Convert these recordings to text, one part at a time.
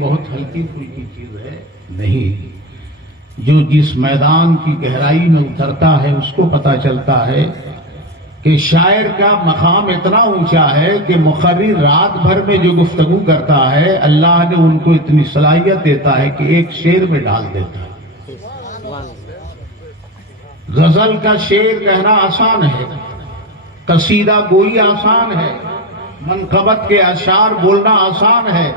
بہت ہلکی پھلکی چیز ہے نہیں، جو جس میدان کی گہرائی میں اترتا ہے اس کو پتا چلتا ہے کہ شاعر کا مقام اتنا اونچا ہے کہ مقرر رات بھر میں جو گفتگو کرتا ہے اللہ نے ان کو اتنی صلاحیت دیتا ہے کہ ایک شعر میں ڈال دیتا ہے۔ غزل کا شعر کہنا آسان ہے، قصیدہ گوئی آسان ہے، منقبت کے اشعار بولنا آسان ہے،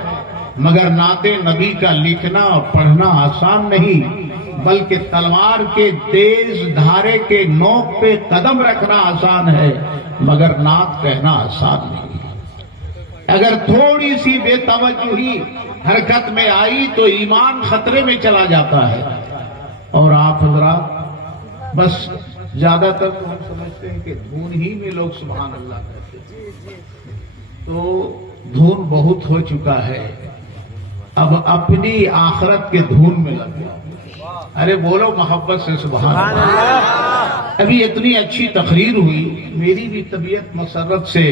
مگر نعت نبی کا لکھنا اور پڑھنا آسان نہیں، بلکہ تلوار کے تیز دھارے کے نوک پہ قدم رکھنا آسان ہے، مگر نعت کہنا آسان نہیں۔ اگر تھوڑی سی بے توجہی حرکت میں آئی تو ایمان خطرے میں چلا جاتا ہے۔ اور آپ حضرات بس زیادہ تر تو ہم سمجھتے ہیں کہ دھن ہی میں لوگ سبحان اللہ کہتے ہیں، تو دھن بہت ہو چکا ہے، اب اپنی آخرت کے دھن میں لگ گیا۔ ارے بولو محبت سے سبحان اللہ۔ ابھی اتنی اچھی تقریر ہوئی، میری بھی طبیعت مسرت سے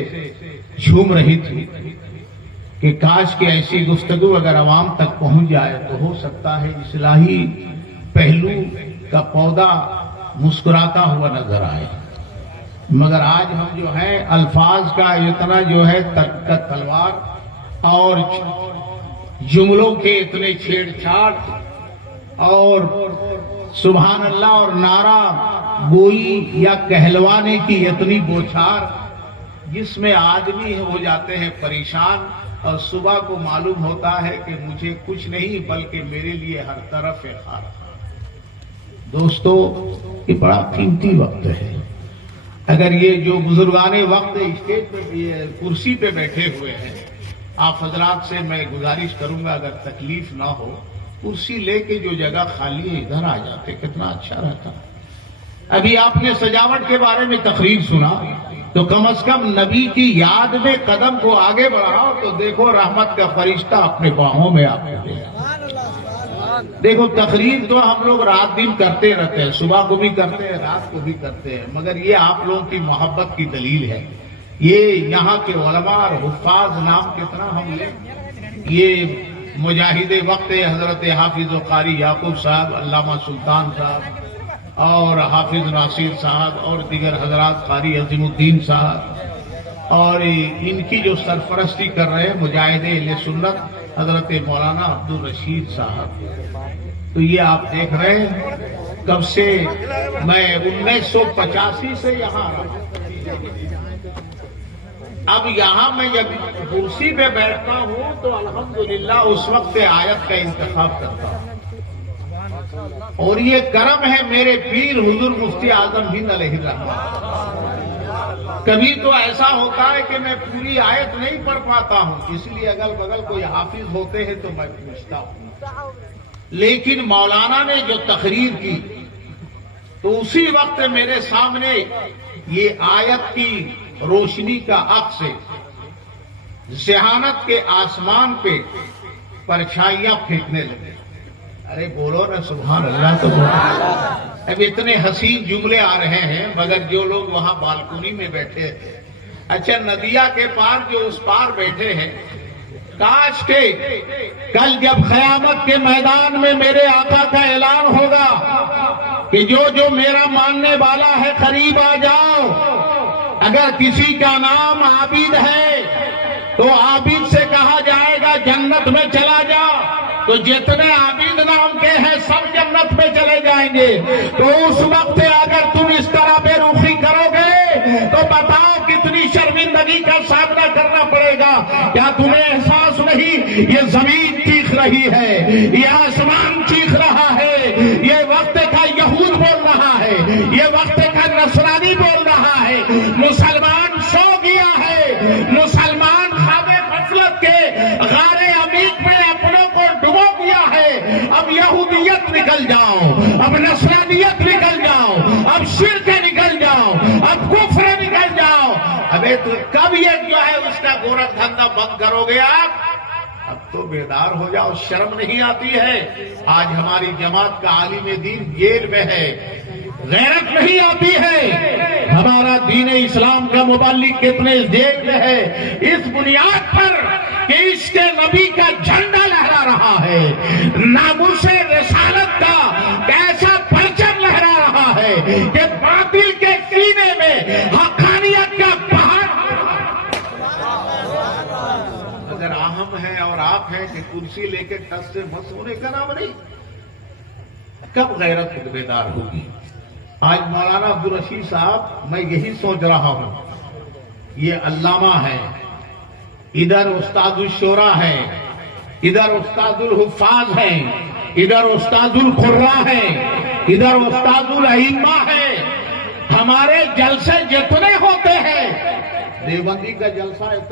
جھوم رہی تھی کہ کاش کہ ایسی گفتگو اگر عوام تک پہنچ جائے تو ہو سکتا ہے اصلاحی پہلو کا پودا مسکراتا ہوا نظر آئے، مگر آج ہم جو ہیں الفاظ کا اتنا جو ہے تلوار اور جملوں کے اتنے چھیڑ چھاڑ اور سبحان اللہ اور نعرہ گوئی یا کہلوانے کی اتنی بوچھار جس میں آدمی ہو جاتے ہیں پریشان، اور صبح کو معلوم ہوتا ہے کہ مجھے کچھ نہیں بلکہ میرے لیے ہر طرف ہے خار۔ دوستو یہ بڑا قیمتی وقت ہے، اگر یہ جو بزرگان وقت اسٹیج پہ کرسی پہ بیٹھے ہوئے ہیں، آپ حضرات سے میں گزارش کروں گا اگر تکلیف نہ ہو کرسی لے کے جو جگہ خالی ہے ادھر آ جاتے کتنا اچھا رہتا۔ ابھی آپ نے سجاوٹ کے بارے میں تقریر سنا تو کم از کم نبی کی یاد میں قدم کو آگے بڑھاؤ تو دیکھو رحمت کا فرشتہ اپنے باہوں میں آپ کو دے۔ دیکھو تقریر تو ہم لوگ رات دن کرتے رہتے ہیں، صبح کو بھی کرتے ہیں رات کو بھی کرتے ہیں، مگر یہ آپ لوگوں کی محبت کی دلیل ہے۔ یہ یہاں کے علماء اور حفاظ نام کتنا ہم لیں، یہ مجاہد وقت حضرت حافظ و قاری یعقوب صاحب، علامہ سلطان صاحب اور حافظ ناصر صاحب اور دیگر حضرات، قاری عظیم الدین صاحب، اور ان کی جو سرپرستی کر رہے ہیں مجاہد اہل سنت حضرت مولانا عبدالرشید صاحب، تو یہ آپ دیکھ رہے ہیں کب سے میں 1985 سے یہاں رہا، اب یہاں میں جب کرسی پہ بیٹھتا ہوں تو الحمدللہ اس وقت آیت کا انتخاب کرتا ہوں، اور یہ کرم ہے میرے پیر حضور مفتی اعظم ہند علیہ الرحمہ۔ کبھی تو ایسا ہوتا ہے کہ میں پوری آیت نہیں پڑھ پاتا ہوں، اس لیے اگل بگل کوئی حافظ ہوتے ہیں تو میں پوچھتا ہوں، لیکن مولانا نے جو تقریر کی تو اسی وقت میرے سامنے یہ آیت کی روشنی کا عکس ہے، ذہانت کے آسمان پہ پرچھائیاں پھینکنے لگے۔ ارے بولو نا سبحان اللہ تو اب اتنے حسین جملے آ رہے ہیں، مگر جو لوگ وہاں بالکونی میں بیٹھے ہیں، اچھا ندیا کے پار جو اس پار بیٹھے ہیں، کاش کے کل جب قیامت کے میدان میں میرے آقا کا اعلان ہوگا کہ جو میرا ماننے والا ہے قریب آ جاؤ، اگر کسی کا نام عابد ہے تو عابد سے کہا جائے گا جنت میں چلا جا، تو جتنے عابد نام کے ہیں سب جنت میں چلے جائیں گے۔ تو اس وقت اگر تم اس طرح بے رخی کرو گے تو بتاؤ کتنی شرمندگی کا سامنا کرنا پڑے گا۔ کیا تمہیں احساس نہیں یہ زمین چیخ رہی ہے، یہ آسمان چیخ رہا ہے، یہ وقت کا یہود بول رہا ہے، یہ وقت کا نصرانی بول رہا ہے، مسلمان سو گیا ہے، مسلمان خواب غفلت کے غار عمیق میں اپنوں کو ڈبو دیا ہے۔ اب یہودیت نکل جاؤ، اب نصرانیت نکل جاؤ، اب شرک نکل جاؤ، اب کفر نکل جاؤ۔ ابے تو کب یہ جو ہے اس کا گورکھ دھندا بند کرو گے آپ؟ اب تو بیدار ہو جاؤ، شرم نہیں آتی ہے؟ آج ہماری جماعت کا عالم دین جیل میں ہے، غیرت نہیں آتی ہے؟ ہمارا دین اسلام کا مبلغ کتنے جیل میں ہے، اس بنیاد پر کہ عشق نبی کا جھنڈا لہرا رہا ہے، ناموس رسالت کا ایسا پرچم لہرا رہا ہے کہ باطل کے سینے میں حقانیت کا پہاڑ۔ اگر اہم ہے اور آپ ہیں کہ کرسی لے کے ٹس سے مس ہونے کا نام نہیں، کب غیرت بیدار ہوگی؟ آج مولانا عبدالرشید صاحب، میں یہی سوچ رہا ہوں، یہ علامہ ہے، ادھر استاد الشورا ہے، ادھر استاد الحفاظ ہیں، ادھر استاد القرا ہے، ادھر استاد الائمہ ہے۔ ہمارے جلسے جتنے ہوتے ہیں، دیوبندی کا جلسہ اتنا